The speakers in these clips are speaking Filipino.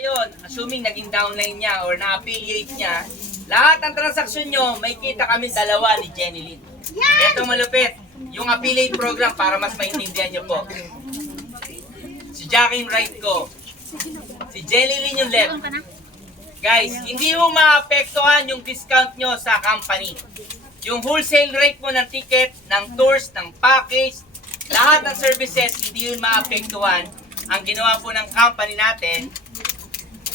Ngayon, assuming naging downline niya or na-affiliate niya, lahat ng transaksyon nyo, may kita kami dalawa ni Jenny Lynn. Ito malupit, yung affiliate program para mas maintindihan nyo po. Si Jackie yung right ko, si Jenny Lynn yung left. Guys, hindi mo maapektuhan yung discount nyo sa company. Yung wholesale rate mo ng ticket, ng tours, ng package, lahat ng services, hindi yun maapektuhan. Ang ginawa po ng company natin,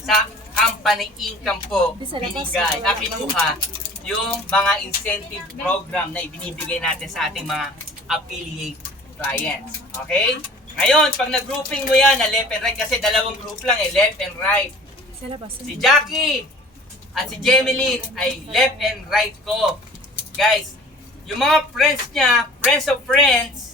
sa company income po, binigay, kinuha yung mga incentive program na ibinibigay natin sa ating mga affiliate clients. Okay? Ngayon, pag nag-grouping mo yan na left and right, kasi dalawang group lang left and right. Si Jackie at si Jemeline ay left and right ko. Guys, yung mga friends niya, friends of friends,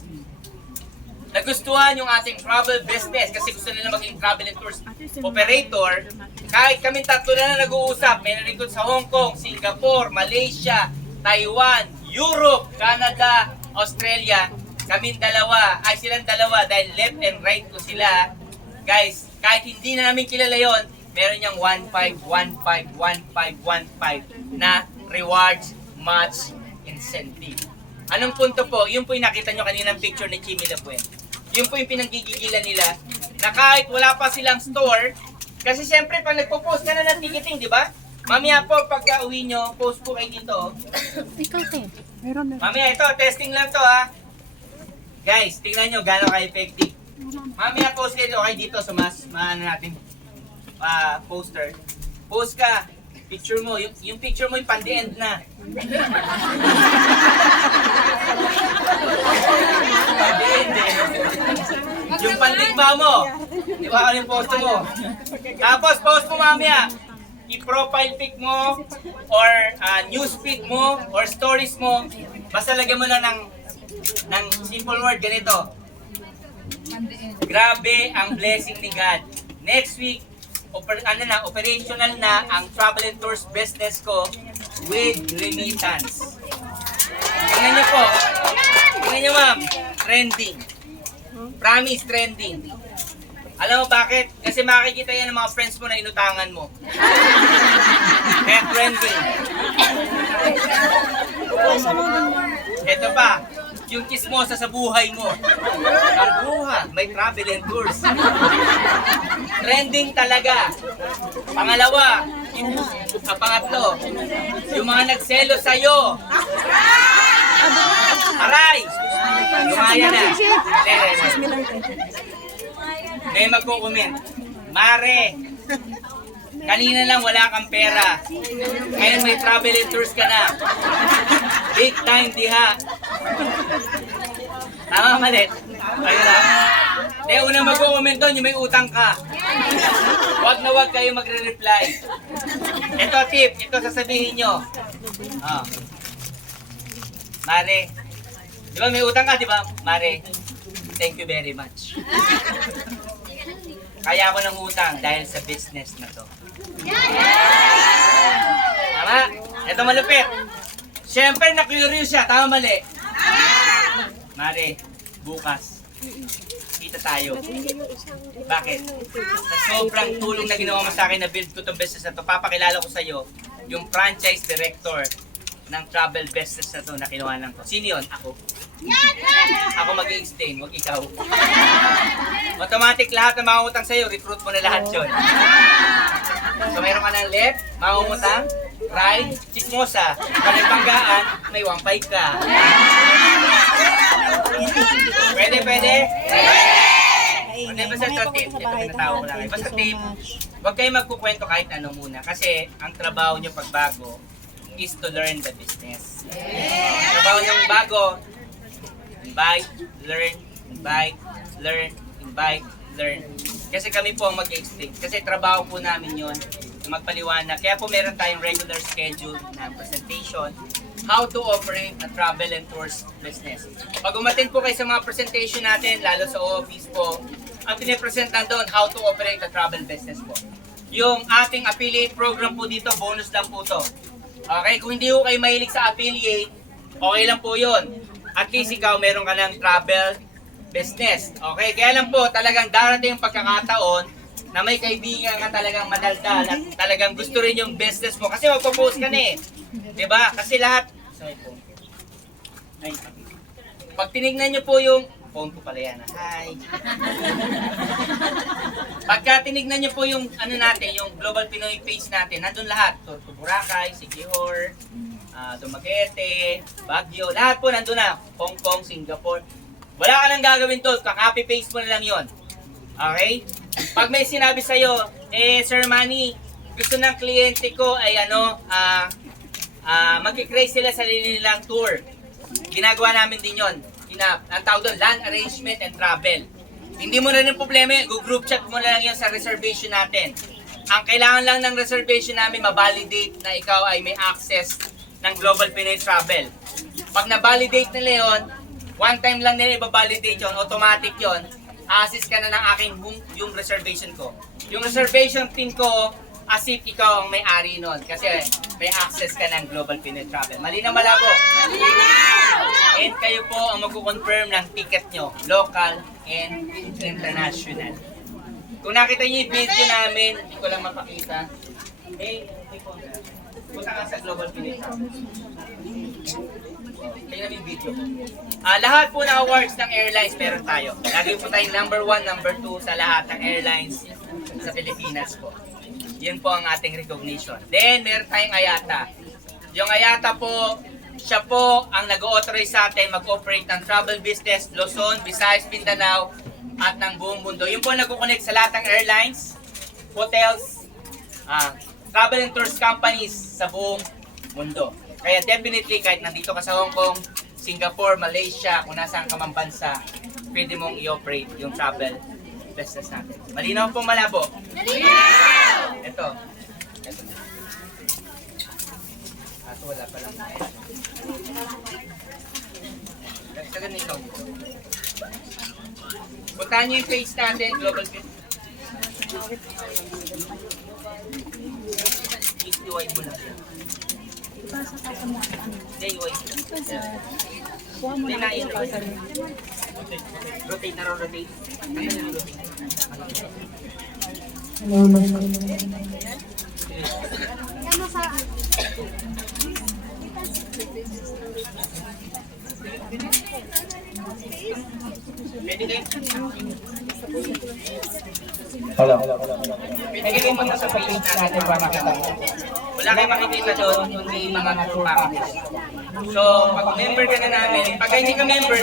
nagustuhan yung ating travel business kasi gusto nila maging travel and tours operator. Kahit kami tatlo na nag-uusap, may narikot sa Hong Kong, Singapore, Malaysia, Taiwan, Europe, Canada, Australia. Kaming dalawa, ay silang dalawa dahil left and right ko sila. Guys, kahit hindi na namin kilala yon, meron niyang 1.5, 1.5, 1.5, 1.5 na rewards match incentive. Anong punto po? Yun po yung nakita nyo kaninang picture ni Chimmy Lapuen. Yun po yung pinanggigigilan nila na kahit wala pa silang store, kasi siyempre pag nagpo-post ka na ng ticketing, di ba? Mamaya po, pagka uwi nyo, post po kayo dito. Mamaya ito, testing lang to ha. Guys, tingnan nyo gano'n ka-effective. Mamaya post kayo dito sa mas, maano natin, poster. Post ka. Picture mo, yung picture mo yung pan-the-end na. Pan-the-end eh. Yung pan-ligba mo. Di ba ano yung post mo? Tapos post mo mamaya. I-profile pic mo or news feed mo or stories mo. Basta lagyan mo na ng simple word ganito. Grabe ang blessing ni God. Next week, operational na ang travel and tours business ko with remittance. Tingnan niyo po. Tingnan niyo ma'am. Trending. Promise trending. Alam mo bakit? Kasi makikita yan ng mga friends mo na inutangan mo. Kaya trending. Ito pa. Yung chismosa sa buhay mo. Ang buha, may travel and tours. Trending talaga. Pangalawa, pangatlo, yung mga nagselo sa'yo. Aray! Lumaya na. May magkukomment. Mare, kanina lang wala kang pera. Ngayon may travel and tours ka na. Big time diha. Tama malit. Ayun lang. Hindi, unang mag-comment doon, yung may utang ka. Huwag na huwag kayo magre-reply. Ito tip, ito sasabihin nyo. Mare, di ba may utang ka, di ba? Mare, thank you very much. Kaya ako ng utang dahil sa business na to. Tama? Ito malupit. Siyempre, na-curious siya. Tama mali? Mare, bukas, kita tayo. Bakit? Sa sobrang tulong na ginawa mo sa akin na build ko itong business na to, papakilala ko sa iyo yung franchise director ng travel business na to na kinuha lang ko. Sino yun? Ako. Ako mag-i-explain, wag ikaw. Automatic lahat ng mga utang sa'yo, recruit mo na lahat yun. So mayroon ka ng left, mga utang, right, chismosa. Pag nagpanggaan, may 1.5 ka. Pwede? Pwede ba sa tip? Ito pinatawa ko lang. Basta tip, huwag kayo magkukwento kahit ano muna. Kasi ang trabaho nyo pagbago is to learn the business. Ang trabaho nyo bago, invite, learn, invite, learn, invite, learn. Kasi kami po ang mag-explain. Kasi trabaho po namin yun, magpaliwanag. Kaya po meron tayong regular schedule na presentation, how to operate a travel and tours business. Pag umattend po kayo sa mga presentation natin, lalo sa office po, ang pinipresent na doon, how to operate a travel business po. Yung ating affiliate program po dito, bonus lang po to. Okay, kung hindi ko kayo mahilig sa affiliate, okay lang po yun. At least ikaw, meron ka ng travel business. Okay, kaya lang po, talagang darating yung pagkakataon na may kaibigan ka talagang madaldal at talagang gusto rin yung business mo kasi magpo-post ka na eh. 'Di ba? Kasi lahat ay, pag tinignan nyo po yung phone ko pala yan. Hi. Pagka tinignan nyo po yung ano natin, yung Global Pinoy page natin, nandun lahat. Turco Boracay, Siquijor, Dumaguete, Baguio, lahat po nandun na. Hong Kong, Singapore. Wala ka nang gagawin to, kaka-copy paste mo na lang yon. Okay? Pag may sinabi sa'yo, Sir Manny, gusto ng kliyente ko ay mag-create sila sa nilang tour. Ginagawa namin din yon. Ang tawag doon, land arrangement and travel. Hindi mo na rin problema yun. Go-group chat mo na lang yun sa reservation natin. Ang kailangan lang ng reservation namin, ma-validate na ikaw ay may access ng Global Pinoy Travel. Pag na-validate nila yun, one time lang nila i-validate yun, automatic yun, assist ka na ng aking yung reservation ko. Yung reservation pin ko, as if ikaw ang may-ari nun. Kasi may access ka ng Global Pinoy Travel. Mali na malabo? And kayo po ang magkukonfirm ng ticket nyo, local and international. Kung nakita nyo yung video namin, hindi ko lang mapakita. Punta ka sa Global Pinoy Travel. Tingnan mo yung video. Lahat po ng awards ng airlines meron tayo. Lagi po tayong number 1, number 2 sa lahat ng airlines sa Pilipinas po. Yun po ang ating recognition. Then, meron tayong IATA. Yung IATA po, siya po ang nag-authorize sa atin mag-operate ng travel business, Luzon, Visayas, Mindanao, at ng buong mundo. Yun po nag-connect sa lahat ng airlines, hotels, travel and tours companies sa buong mundo. Kaya definitely, kahit nandito ka sa Hong Kong, Singapore, Malaysia, kung nasaan ka mang bansa, pwede mong i-operate yung travel business natin. Malinaw po malabo? Malinaw! Ito. Ito wala pa lang. Sa ganito. Puntahan nyo yung page natin, Global Pinoy. I-wide mo lang. Hindi, i-wide mo lang. Hindi na i-wide. Rotate na rotate. Pwede kayo? Hello. Pwede kayo muna sa page natin para makita. Wala kayong makikita doon yung may mga tour packages. So, pag member ka na namin, pag hindi ka member,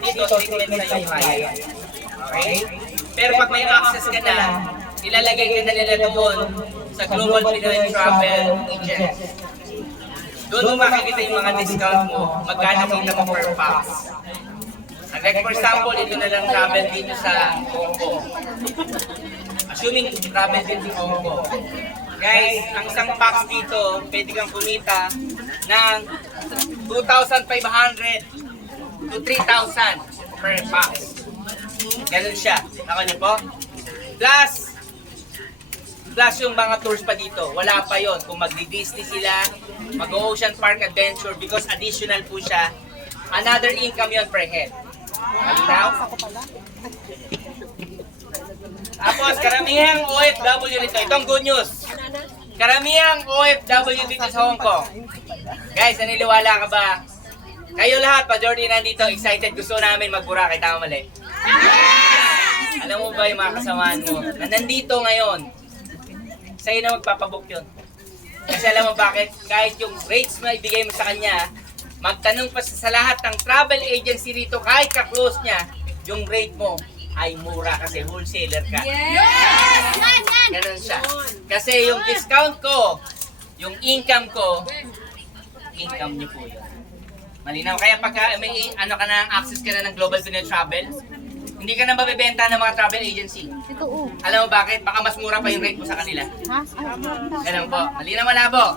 dito treatment na yung kaya. Okay? Pero pag may access ka na, ilalagay ka na nila doon sa Global Pinoy Travel Agent. Doon mo makikita yung mga discount mo, magkano kita mo per pax. Like for example, ito na lang travel dito sa Hong Kong. Assuming travel din sa Hong Kong. Guys, ang isang pax dito, pwede kang kumita ng 2,500 to 3,000 per pax. Ganun siya. Naka niyo po? Plus yung mga tours pa dito. Wala pa yon. Kung magdi-Disney sila, mag-Ocean Park Adventure because additional po siya. Another income yon per head. Malinaw? Tapos, karamihang OFW nito. Itong good news. Karamihang OFW dito sa Hong Kong. Guys, naniniwala ka ba? Kayo lahat, majority nandito, excited. Gusto namin mag-Boracay. Tama mali? Alam mo ba yung mga kasamaan mo na nandito ngayon, sa'yo na magpapabook yun. Kasi alam mo bakit? Kahit yung rates na ibigay mo sa kanya, magtanong pa sa lahat ng travel agency rito, kahit ka-close niya, yung rate mo ay mura kasi wholesaler ka. Yes! Ganun siya. Kasi yung discount ko, yung income ko, income niyo po yun. Malinaw. Kaya pagka may ka na, access ka na ng Global Pinoy Travel, hindi ka na mabibenta ng mga travel agency. Alam mo bakit? Baka mas mura pa yung rate mo sa kanila. Ganun po. Malinaw malabo?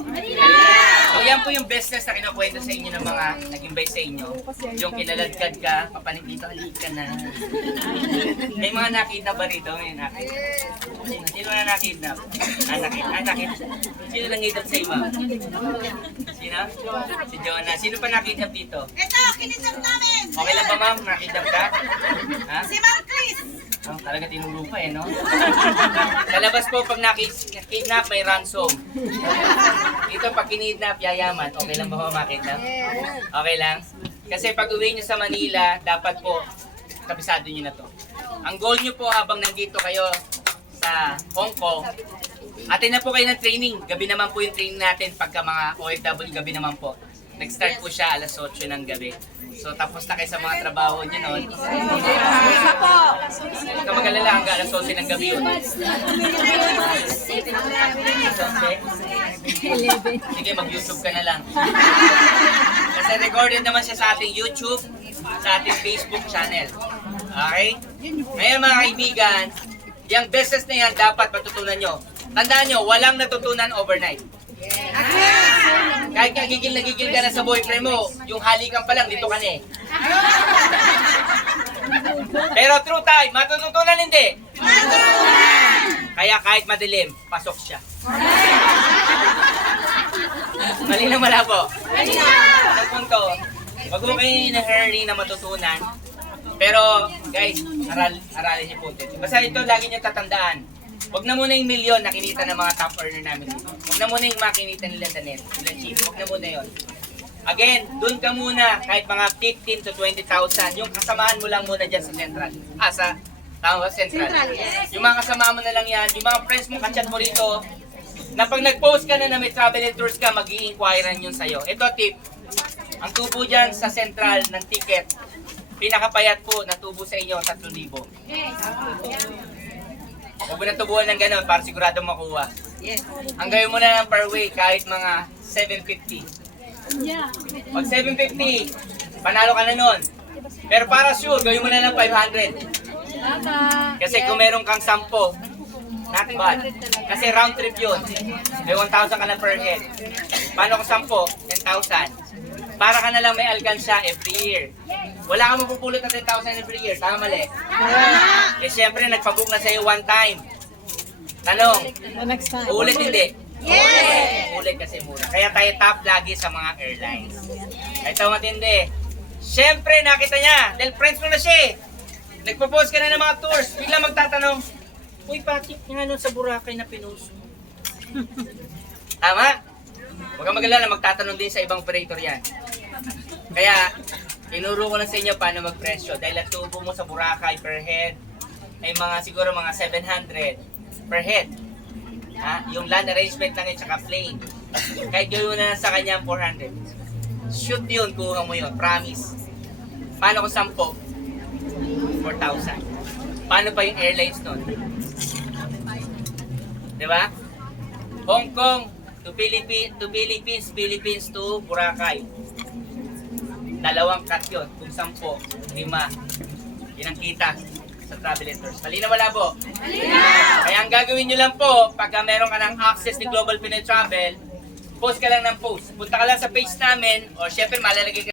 So yan po yung business na kinukwento sa inyo ng mga nag-invite sa inyo. Yung kinaladkad ka, papanik dito, halika ka na. May mga nakita ba rito? May nakita. Sino na nakidnap? Nakidnap. Sino nangidap sa iyo? Sino? Si Jonah. Sino pa nakidnap dito? Ito, kinidnap namin! Okay lang ba ma'am? Nakidnap ka? Ha? Si Ma'am Chris! Talaga tinuro pa no? Sa labas po, pag nakidnap, may ransom. Dito, pag kinidnap, yayaman. Okay lang ba makidnap? Okay lang? Kasi pag uwi nyo sa Manila, dapat po, kabisado nyo na to. Ang goal nyo po habang nandito kayo sa Hong Kong, atin na po kayo ng training. Gabi naman po yung training natin pagka mga OFW, gabi naman po. Nag-start po siya alas 8 ng gabi. So tapos na kayo sa mga trabaho nyo nun. Huwag ka mag-alala hanggang alas 12 ng gabi yun. Sige, mag-YouTube ka na lang. Kasi recorded naman siya sa ating YouTube, sa ating Facebook channel. Okay? Ngayon mga kaibigan, yung business na yan dapat matutunan nyo. Tandaan nyo, walang natutunan overnight. Kahit nagigil ka na sa boyfriend mo, yung halikan pa lang, dito ka na eh. Pero true time, matututunan hindi. Kaya kahit madilim, pasok siya. Mali na malabo. Ang punto, wag mo kayo in-hurry na matutunan. Pero guys, aralin niyo po. Basta ito, lagi niyo tatandaan. Wag na muna yung milyon na kinita ng mga top earner namin dito. Wag na muna yung makinita nila Danet, nila Chief. Wag na muna yun. Again, dun ka muna kahit mga 15 to 20,000. Yung kasamaan mo lang muna dyan sa Central. Tama ba? Central. Yung mga kasama mo na lang yan. Yung mga friends mo, kachat mo rito. Na pag nag-post ka na may travel and tours ka, mag-i-inquirean yun sa'yo. Ito tip. Ang tubo dyan sa Central ng ticket, pinakapayat po na tubo sa inyo, 3,000. Huwag mo na tubuhan ng gano'n para sigurado makuha. Ang gawin mo na ng per way kahit mga 750. Pag 750, panalo ka na nun. Pero para sure, gawin mo na ng 500. Kasi kung meron kang 10, not bad. Kasi round trip yun. May 1,000 ka na per head. Paano kung 10? 10,000. Para ka na lang may alkansya every year. Wala kang mapupulot na 10,000 every year. Tama mali? Eh syempre, nagpabook na sa'yo one time. Tanong, ulit hindi? Ulit kasi mura. Kaya tayo top lagi sa mga airlines. Ito matindi. Syempre, nakita niya. Dahil friends mo na siya eh. Nagpo-post ka na ng mga tours. Bigla magtatanong, uy, Patrick, nga nun sa Boracay na pinuso. Tama? Huwag kang mag-alala, magtatanong din sa ibang operator yan. Kaya, tinuro ko lang sa inyo paano magpresyo. Dahil ang tubo mo sa Boracay per head ay siguro mga 700 per head. Yung land arrangement lang at saka plane. Kahit gawin mo na lang sa kanya 400. Shoot yun, kuha mo yun, promise. Paano kung 10? 4,000. Paano pa yung airlines nun? Diba? Hong Kong to Philippines, Philippines to Boracay. 2 cut yun. Kung 10, 5. Yun ang kita sa travel and tours. Malinaw wala po? Malinaw! Kaya ang gagawin nyo lang po, pagka meron ka ng access ni Global Pinoy Travel, post ka lang ng post. Punta ka lang sa page namin, o syempre malalagay ka